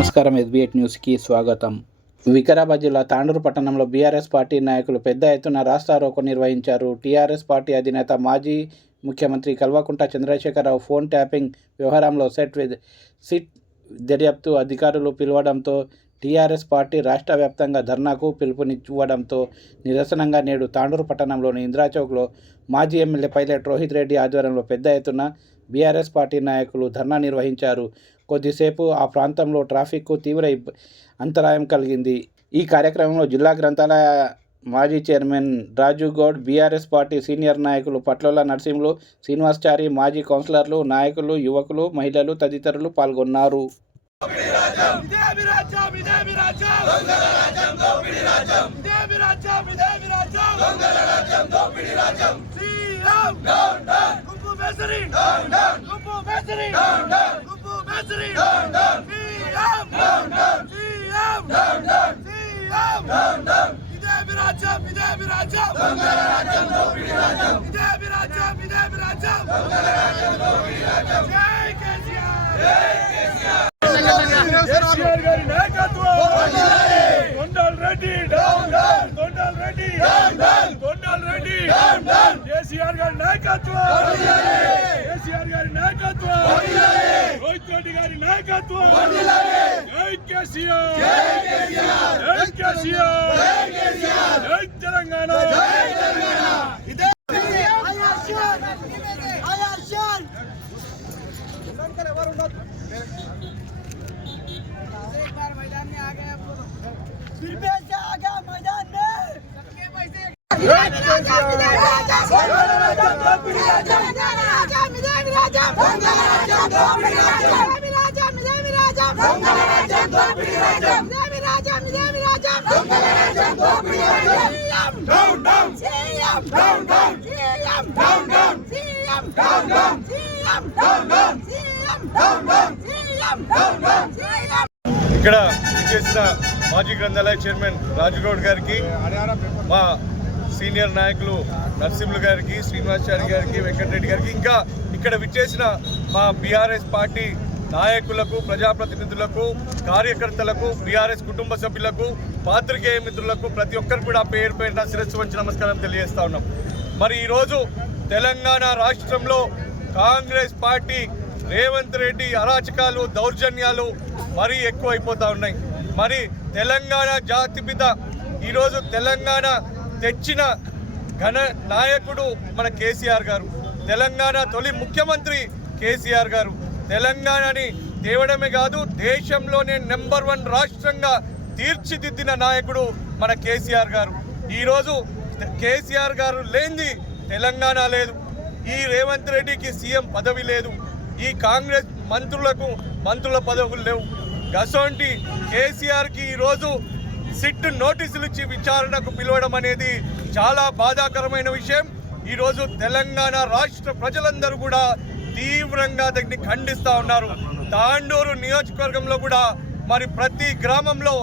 నమస్కారం. SB8 న్యూస్కి స్వాగతం. వికారాబాద్ జిల్లా తాండూరు పట్టణంలో బీఆర్ఎస్ పార్టీ నాయకులు పెద్ద ఎత్తున రాస్తారోకో నిర్వహించారు. టీఆర్ఎస్ పార్టీ అధినేత మాజీ ముఖ్యమంత్రి కల్వకుంట్ల చంద్రశేఖరరావు ఫోన్ ట్యాపింగ్ వ్యవహారంలో సిట్ దర్యాప్తు అధికారులు పిలవడంతో టీఆర్ఎస్ పార్టీ రాష్ట్ర వ్యాప్తంగా ధర్నాకు పిలుపునివ్వడంతో నిరసనంగా నేడు తాండూరు పట్టణంలోని ఇందిరాచౌక్లో మాజీ ఎమ్మెల్యే పైలట్ రోహిత్ రెడ్డి ఆధ్వర్యంలో పెద్ద ఎత్తున బీఆర్ఎస్ పార్టీ నాయకులు ధర్నా నిర్వహించారు. కొద్దిసేపు ఆ ప్రాంతంలో ట్రాఫిక్కు తీవ్ర అంతరాయం కలిగింది. ఈ కార్యక్రమంలో జిల్లా గ్రంథాలయ మాజీ చైర్మన్ రాజు గౌడ్, బీఆర్ఎస్ పార్టీ సీనియర్ నాయకులు పట్లోల నరసింహులు, శ్రీనివాసచారి, మాజీ కౌన్సిలర్లు, నాయకులు, యువకులు, మహిళలు తదితరులు పాల్గొన్నారు. కేసీఆర్ గారి నాయకత్వం, కేసీఆర్ గారి నాయకత్వం, రోహిత్ రెడ్డి గారి నాయకత్వం, జై కేసీఆర్, జై కేసీఆర్, జై తెలంగాణ. ఇక్కడ చేసిన మాజీ గ్రంథాలయ చైర్మన్ రాజుగౌడ్ గారికి, మా సీనియర్ నాయకులు నరసింహులు గారికి, శ్రీనివాసచారి గారికి, వెంకటరెడ్డి గారికి, ఇంకా ఇక్కడ విచ్చేసిన మా బీఆర్ఎస్ పార్టీ నాయకులకు, ప్రజాప్రతినిధులకు, కార్యకర్తలకు, బీఆర్ఎస్ కుటుంబ సభ్యులకు, పాత్రికేయ మిత్రులకు ప్రతి ఒక్కరు కూడా పేరు పేరున శిరస్సు వంచి నమస్కారం తెలియజేస్తా ఉన్నాం. మరి ఈరోజు తెలంగాణ రాష్ట్రంలో కాంగ్రెస్ పార్టీ రేవంత్ రెడ్డి అరాచకాలు, దౌర్జన్యాలు మరీ ఎక్కువైపోతూ ఉన్నాయి. మరి తెలంగాణ జాతిపిత, ఈరోజు తెలంగాణ తెచ్చిన ఘన నాయకుడు మన కేసీఆర్ గారు, తెలంగాణ తొలి ముఖ్యమంత్రి కేసీఆర్ గారు. తెలంగాణని తేవడమే కాదు, దేశంలోనే నెంబర్ 1 రాష్ట్రంగా తీర్చిదిద్దిన నాయకుడు మన కేసీఆర్ గారు. ఈరోజు కేసీఆర్ గారు లేనిది తెలంగాణ లేదు. ఈ రేవంత్ రెడ్డికి సీఎం పదవి లేదు. ఈ కాంగ్రెస్ మంత్రులకు మంత్రుల పదవులు లేవు. గసోంటి కేసీఆర్కి ఈరోజు సిట్ నోటీసులు ఇచ్చి విచారణకు పిలవడం అనేది చాలా బాధాకరమైన విషయం. ఈరోజు తెలంగాణ రాష్ట్ర ప్రజలందరూ కూడా తీవ్రంగా దాన్ని ఖండిస్తూ ఉన్నారు. తాండూరు నియోజకవర్గంలో కూడా, మరి ప్రతి గ్రామంలో,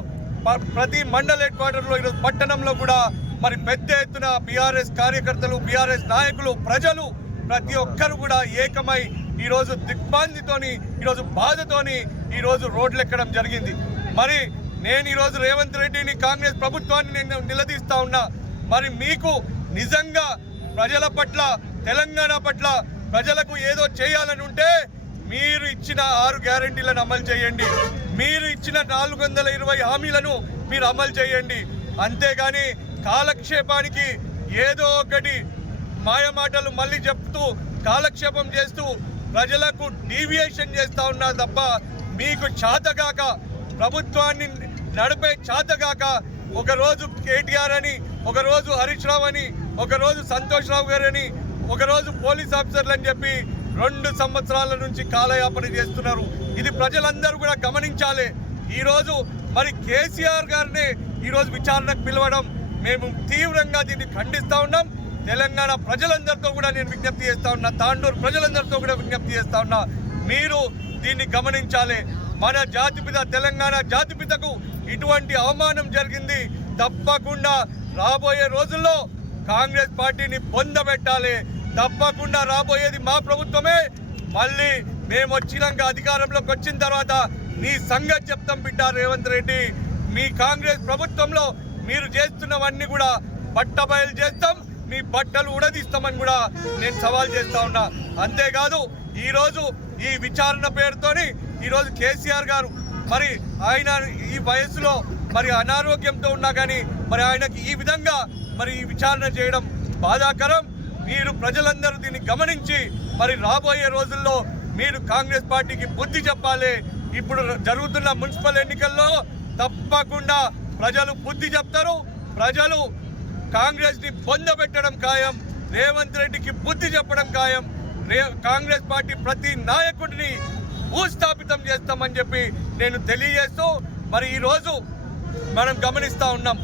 ప్రతి మండల హెడ్ క్వార్టర్లో, ఈరోజు పట్టణంలో కూడా మరి పెద్ద ఎత్తున బీఆర్ఎస్ కార్యకర్తలు, బీఆర్ఎస్ నాయకులు, ప్రజలు ప్రతి ఒక్కరు కూడా ఏకమై ఈరోజు దిగ్భ్రాంతితోని, ఈరోజు బాధతోని ఈరోజు రోడ్లు ఎక్కడం జరిగింది. మరి నేను ఈరోజు రేవంత్ రెడ్డిని, కాంగ్రెస్ ప్రభుత్వాన్ని నేను నిలదీస్తా ఉన్నా. మరి మీకు నిజంగా ప్రజల పట్ల, తెలంగాణ పట్ల ప్రజలకు ఏదో చేయాలని ఉంటే మీరు ఇచ్చిన 6 గ్యారెంటీలను అమలు చేయండి. మీరు ఇచ్చిన 420 హామీలను మీరు అమలు చేయండి. అంతేగాని కాలక్షేపానికి ఏదో ఒకటి మాయమాటలు మళ్ళీ చెప్తూ, కాలక్షేపం చేస్తూ ప్రజలకు డీవియేషన్ చేస్తూ ఉన్నారు తప్ప, మీకు చేతగాక, ప్రభుత్వాన్ని నడిపే చేతగాక, ఒకరోజు కేటీఆర్ అని, ఒకరోజు హరీష్ రావు అని, ఒకరోజు సంతోష్ రావు గారు అని, ఒకరోజు పోలీస్ ఆఫీసర్లు అని చెప్పి 2 సంవత్సరాల నుంచి కాలయాపన చేస్తున్నారు. ఇది ప్రజలందరూ కూడా గమనించాలి. ఈరోజు మరి కేసీఆర్ గారిని ఈరోజు విచారణకు పిలవడం మేము తీవ్రంగా దీన్ని ఖండిస్తూ ఉన్నాం. తెలంగాణ ప్రజలందరితో కూడా నేను విజ్ఞప్తి చేస్తా ఉన్నా, తాండూరు ప్రజలందరితో కూడా విజ్ఞప్తి చేస్తా ఉన్నా, మీరు దీన్ని గమనించాలి. మన జాతిపిత, తెలంగాణ జాతిపితకు ఇటువంటి అవమానం జరిగింది. తప్పకుండా రాబోయే రోజుల్లో కాంగ్రెస్ పార్టీని పొందబెట్టాలి. తప్పకుండా రాబోయేది మా ప్రభుత్వమే. మళ్ళీ మేము వచ్చినాక అధికారంలోకి వచ్చిన తర్వాత నీ సంగతి చెప్తాం బిడ్డ రేవంత్ రెడ్డి. మీ కాంగ్రెస్ ప్రభుత్వంలో మీరు చేస్తున్నవన్నీ కూడా బట్టబయలు చేస్తాం, మీ బట్టలు ఉడదీస్తామని కూడా నేను సవాల్ చేస్తా ఉన్నా. అంతేకాదు ఈరోజు ఈ విచారణ పేరుతోని ఈరోజు కేసీఆర్ గారు మరి ఆయన ఈ వయసులో మరి అనారోగ్యంతో ఉన్నా కానీ మరి ఆయనకి ఈ విధంగా మరి ఈ విచారణ చేయడం బాధాకరం. మీరు ప్రజలందరూ దీన్ని గమనించి మరి రాబోయే రోజుల్లో మీరు కాంగ్రెస్ పార్టీకి బుద్ధి చెప్పాలి. ఇప్పుడు జరుగుతున్న మున్సిపల్ ఎన్నికల్లో తప్పకుండా ప్రజలు బుద్ధి చెప్తారు. ప్రజలు కాంగ్రెస్ ని పొందబెట్టడం ఖాయం, రేవంత్ రెడ్డికి బుద్ధి చెప్పడం ఖాయం. కాంగ్రెస్ పార్టీ ప్రతి నాయకుడిని భూస్థాపితం చేస్తామని చెప్పి నేను తెలియజేస్తూ మరి ఈ రోజు మనం గమనిస్తా ఉన్నాం,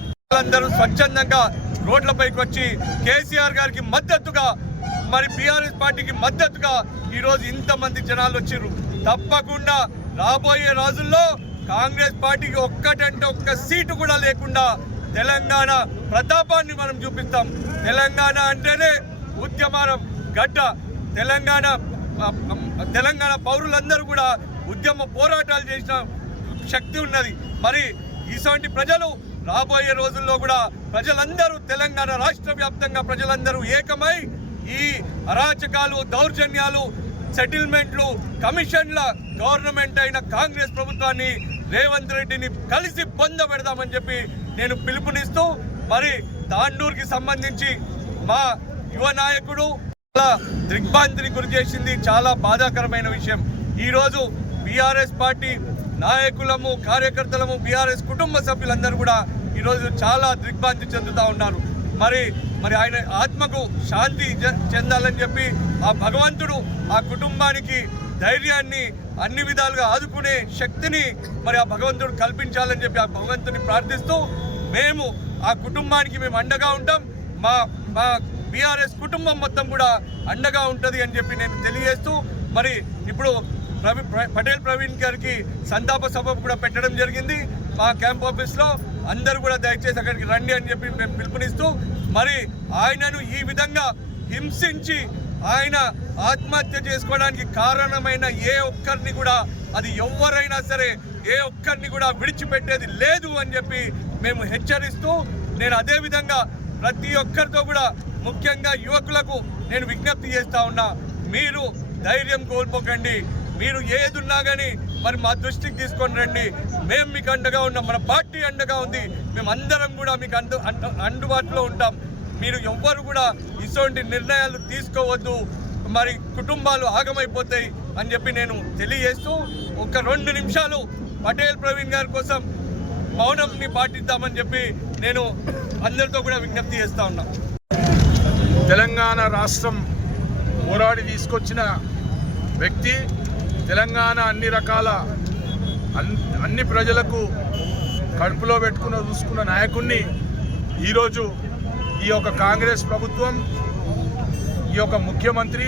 అందరూ స్వచ్ఛందంగా రోడ్లపైకి వచ్చి కేసీఆర్ గారికి మద్దతుగా మరి బీఆర్ఎస్ పార్టీకి మద్దతుగా ఈరోజు ఇంతమంది జనాలు వచ్చిర్రు. తప్పకుండా రాబోయే రోజుల్లో కాంగ్రెస్ పార్టీకి ఒక్కటంటే ఒక్క సీటు కూడా లేకుండా తెలంగాణ ప్రతాపాన్ని మనం చూపిస్తాం. తెలంగాణ అంటేనే ఉద్యమాల గడ్డ. తెలంగాణ పౌరులందరూ కూడా ఉద్యమ పోరాటాలు చేసిన శక్తి ఉన్నది. మరి ఇటువంటి ప్రజలు రాబోయే రోజుల్లో కూడా ప్రజలందరూ తెలంగాణ రాష్ట్ర వ్యాప్తంగా ప్రజలందరూ ఏకమై ఈ అరాచకాలు, దౌర్జన్యాలు, సెటిల్మెంట్లు, కమిషన్ల గవర్నమెంట్ అయిన కాంగ్రెస్ ప్రభుత్వాన్ని రేవంత్ రెడ్డిని కలిసి పొందబెడదామని చెప్పి నేను పిలుపునిస్తూ మరి తాండూరుకి సంబంధించి మా యువ నాయకుడు చాలా దిగ్భ్రాంతిని గురి చేసింది. చాలా బాధాకరమైన విషయం. ఈరోజు బీఆర్ఎస్ పార్టీ నాయకులము, కార్యకర్తలము, బీఆర్ఎస్ కుటుంబ సభ్యులందరూ కూడా ఈరోజు చాలా దిగ్భ్రాంతి చెందుతూ ఉన్నారు. మరి ఆయన ఆత్మకు శాంతి చెందాలని చెప్పి ఆ భగవంతుడు ఆ కుటుంబానికి ధైర్యాన్ని అన్ని విధాలుగా ఆదుకునే శక్తిని మరి ఆ భగవంతుడు కల్పించాలని చెప్పి ఆ భగవంతుని ప్రార్థిస్తూ మేము ఆ కుటుంబానికి మేము అండగా ఉంటాం. మా బీఆర్ఎస్ కుటుంబం మొత్తం కూడా అండగా ఉంటుంది అని చెప్పి నేను తెలియజేస్తూ మరి ఇప్పుడు పటేల్ ప్రవీణ్ గారికి సంతాప సభ కూడా పెట్టడం జరిగింది మా క్యాంప్ ఆఫీస్లో. అందరూ కూడా దయచేసి అక్కడికి రండి అని చెప్పి మేము పిలుపునిస్తూ మరి ఆయనను ఈ విధంగా హింసించి ఆయన ఆత్మహత్య చేసుకోవడానికి కారణమైన ఏ ఒక్కరిని కూడా, అది ఎవరైనా సరే ఏ ఒక్కరిని కూడా విడిచిపెట్టేది లేదు అని చెప్పి మేము హెచ్చరిస్తూ నేను అదేవిధంగా ప్రతి ఒక్కరితో కూడా ముఖ్యంగా యువకులకు నేను విజ్ఞప్తి చేస్తా ఉన్నా, మీరు ధైర్యం కోల్పోకండి. మీరు ఏదున్నా కానీ మరి మా దృష్టికి తీసుకొని రండి. మేము మీకు అండగా ఉన్నాం, మన పార్టీ అండగా ఉంది, మేమందరం కూడా మీకు అందుబాటులో ఉంటాం. మీరు ఎవ్వరు కూడా ఇటువంటి నిర్ణయాలు తీసుకోవద్దు, మరి కుటుంబాలు ఆగమైపోతాయి అని చెప్పి నేను తెలియజేస్తూ ఒక 2 నిమిషాలు పటేల్ ప్రవీణ్ గారి కోసం మౌనంని పాటిద్దామని చెప్పి నేను అందరితో కూడా విజ్ఞప్తి చేస్తా ఉన్నా. తెలంగాణ రాష్ట్రం పోరాడి తీసుకొచ్చిన వ్యక్తి, తెలంగాణ అన్ని రకాల అన్ని ప్రజలకు కడుపులో పెట్టుకున్న చూసుకున్న నాయకుడిని ఈరోజు ఈ యొక్క కాంగ్రెస్ ప్రభుత్వం, ఈ యొక్క ముఖ్యమంత్రి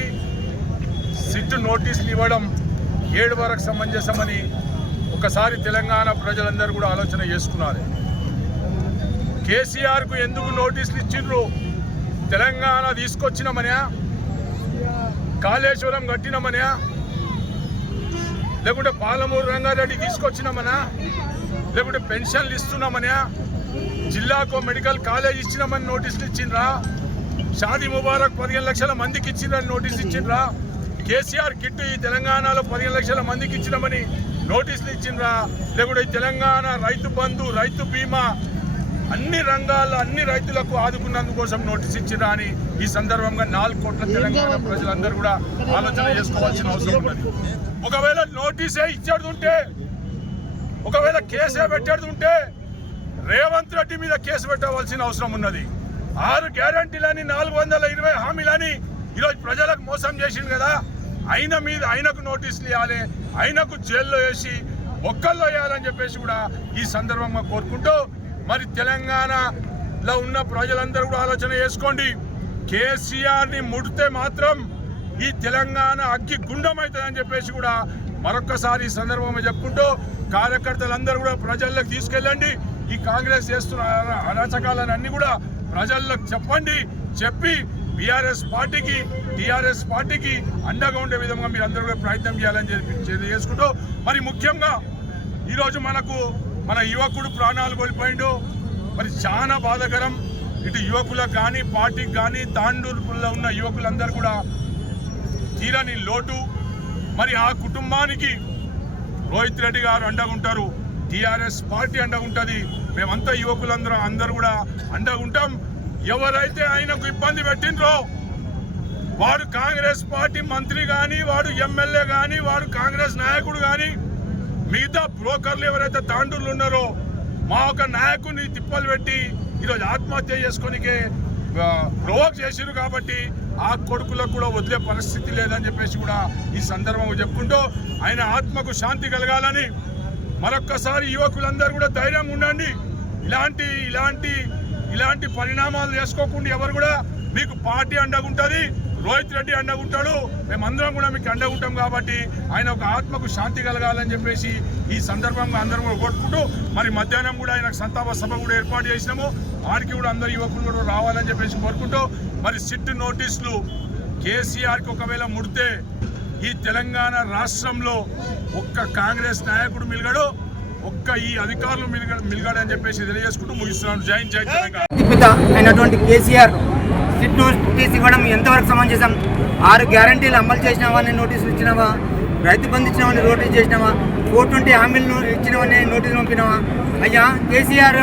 సిట్ నోటీసులు ఇవ్వడం 7 వరకు సమంజసమని ఒకసారి తెలంగాణ ప్రజలందరూ కూడా ఆలోచన చేసుకున్నారు. కేసీఆర్కు ఎందుకు నోటీసులు ఇచ్చిండ్రు? తెలంగాణ తీసుకొచ్చినామనా, కాళేశ్వరం కట్టినామనా, లేకుంటే పాలమూరు రంగారెడ్డి తీసుకొచ్చినామనా, లేకుంటే పెన్షన్లు ఇస్తున్నామనా, జిల్లాకు మెడికల్ కాలేజ్ ఇచ్చినామని నోటీసులు ఇచ్చిండ్రా? షాదీ ముబారక్ 15 లక్షల మందికి ఇచ్చిండ్రని నోటీసు ఇచ్చిండ్రా? కేసీఆర్ కిట్ ఈ తెలంగాణలో 15 లక్షల మందికి ఇచ్చినామని నోటీసులు ఇచ్చిండ్రా? లేకుంటే తెలంగాణ రైతు బంధు, రైతు బీమా అన్ని రంగాల్లో అన్ని రైతులకు ఆదుకున్నందుకోసం నోటీస్ ఇచ్చిరా అని ఈ సందర్భంగా 4 కోట్ల తెలంగాణ ప్రజలందరూ కూడా ఆలోచన చేసుకోవాల్సిన అవసరం ఉన్నది. ఒకవేళ నోటీసే ఇచ్చేడుతుంటే, ఒకవేళ కేసే పెట్టేడుతుంటే రేవంత్ రెడ్డి మీద కేసు పెట్టవలసిన అవసరం ఉన్నది. 6 గ్యారంటీలని 420 హామీలని ఈరోజు ప్రజలకు మోసం చేసింది కదా, ఆయనకు నోటీసులు ఇవ్వాలి, ఆయనకు జైల్లో వేసి ఒక్కల్లో వేయాలని చెప్పేసి కూడా ఈ సందర్భంగా కోరుకుంటూ మరి తెలంగాణలో ఉన్న ప్రజలందరూ కూడా ఆలోచన చేసుకోండి. కేసీఆర్ని ముడితే మాత్రం ఈ తెలంగాణ అగ్గి గుండం అవుతుందని చెప్పేసి కూడా మరొక్కసారి ఈ సందర్భంగా చెప్పుకుంటూ కార్యకర్తలందరూ కూడా ప్రజల్లోకి తీసుకెళ్ళండి. ఈ కాంగ్రెస్ చేస్తున్న అరాచకాలను అన్ని కూడా ప్రజల్లోకి చెప్పి బీఆర్ఎస్ పార్టీకి, టీఆర్ఎస్ పార్టీకి అండగా ఉండే విధంగా మీరు అందరూ కూడా ప్రయత్నం చేయాలని చెప్పి చేసుకుంటూ మరి ముఖ్యంగా ఈరోజు మన యువకుడు ప్రాణాలు కోల్పోయిండు. మరి చాలా బాధాకరం. ఇటు యువకులకు కానీ పార్టీకి కానీ తాండూరులో ఉన్న యువకులందరూ కూడా తీరని లోటు. మరి ఆ కుటుంబానికి రోహిత్ రెడ్డి గారు అండగా ఉంటారు, టీఆర్ఎస్ పార్టీ అండగా ఉంటుంది. మేమంతా అందరూ కూడా అండగా ఉంటాం. ఎవరైతే ఆయనకు ఇబ్బంది పెట్టిండ్రో వాడు కాంగ్రెస్ పార్టీ మంత్రి కానీ, వాడు ఎమ్మెల్యే కానీ, వాడు కాంగ్రెస్ నాయకుడు కానీ, మిగతా బ్రోకర్లు ఎవరైతే తాండూరులు ఉన్నారో మా ఒక నాయకుడిని తిప్పలు పెట్టి ఈరోజు ఆత్మహత్య చేసుకోనికే ప్రొవోక్ చేసిరు. కాబట్టి ఆ కొడుకులకు కూడా వదిలే పరిస్థితి లేదని చెప్పేసి కూడా ఈ సందర్భంగా చెప్పుకుంటూ ఆయన ఆత్మకు శాంతి కలగాలని మరొక్కసారి యువకులందరూ కూడా ధైర్యంగా ఉండండి. ఇలాంటి పరిణామాలు చేసుకోకుండా ఎవరు కూడా మీకు పార్టీ అండగా ఉంటుంది, రోహిత్ రెడ్డి అండగా ఉంటాడు, మేమందరం కూడా మీకు అండగా ఉంటాం. కాబట్టి ఆయన ఒక ఆత్మకు శాంతి కలగాలని చెప్పేసి ఈ సందర్భంగా అందరం కూడా కోరుకుంటూ మరి మధ్యాహ్నం కూడా ఆయనకు సంతాప సభ కూడా ఏర్పాటు చేసినాము. వారికి కూడా అందరు యువకులు కూడా రావాలని చెప్పేసి కోరుకుంటూ మరి సిట్ నోటీసులు కేసీఆర్కి ఒకవేళ ముడితే ఈ తెలంగాణ రాష్ట్రంలో ఒక్క కాంగ్రెస్ నాయకుడు మిలగడు, ఒక్క ఈ అధికారులు మిలగాడని చెప్పేసి తెలియజేసుకుంటూ ముగిస్తున్నాను. జై తెలంగాణ. పిత అయినటువంటి కేసీఆర్ సిట్ నోటీస్ ఇవ్వడం ఎంతవరకు సమంజసం? 6 గ్యారంటీలు అమలు చేసినావని నోటీసులు ఇచ్చినావా? రైతు బంధు ఇచ్చినామని నోటీస్ చేసినావా? 420 హామీలు ఇచ్చినామని నోటీసులు పంపినావా? అయ్యా కేసీఆర్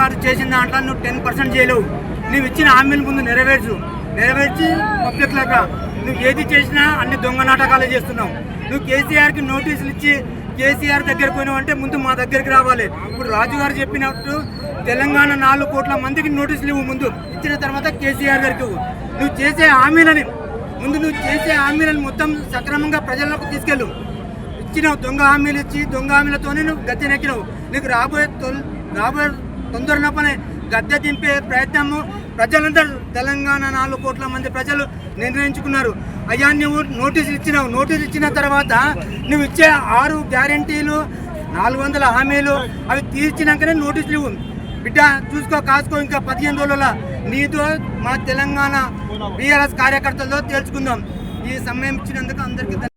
గారు చేసిన దాంట్లో నువ్వు 10% చేయలేవు. నువ్వు ఇచ్చిన హామీల ముందు నెరవేర్చి పబ్లిక్ లాగా నువ్వు ఏది చేసినా అన్ని దొంగ నాటకాలే చేస్తున్నావు. నువ్వు కేసీఆర్కి నోటీసులు ఇచ్చి కేసీఆర్ దగ్గర పోయినావంటే ముందు మా దగ్గరికి రావాలి. ఇప్పుడు రాజు గారు చెప్పినట్టు తెలంగాణ 4 కోట్ల మందికి నోటీసులు ఇవ్వు. ముందు ఇచ్చిన తర్వాత కేసీఆర్ గారికి ఇవ్వు. నువ్వు చేసే హామీలను మొత్తం సక్రమంగా ప్రజలకు తీసుకెళ్ళు. ఇచ్చినావు దొంగ హామీలు ఇచ్చి దొంగ హామీలతోనే నువ్వు గద్దె నెక్కినావు. నీకు రాబోయే తొందరలోనే గద్దె దింపే ప్రయత్నము ప్రజలందరూ తెలంగాణ 4 కోట్ల మంది ప్రజలు నిర్ణయించుకున్నారు. అయ్యా నువ్వు నోటీసులు ఇచ్చినావు. నోటీసులు ఇచ్చిన తర్వాత నువ్వు ఇచ్చే 6 గ్యారంటీలు 400 హామీలు అవి తీర్చినాకనే నోటీసులు ఇవ్వు. బిడ్డ చూసుకో కాసుకో. ఇంకా 15 రోజుల నీతో మా తెలంగాణ బీఆర్ఎస్ కార్యకర్తలతో తేల్చుకుందాం. ఈ సమయం ఇచ్చినందుకు అందరికీ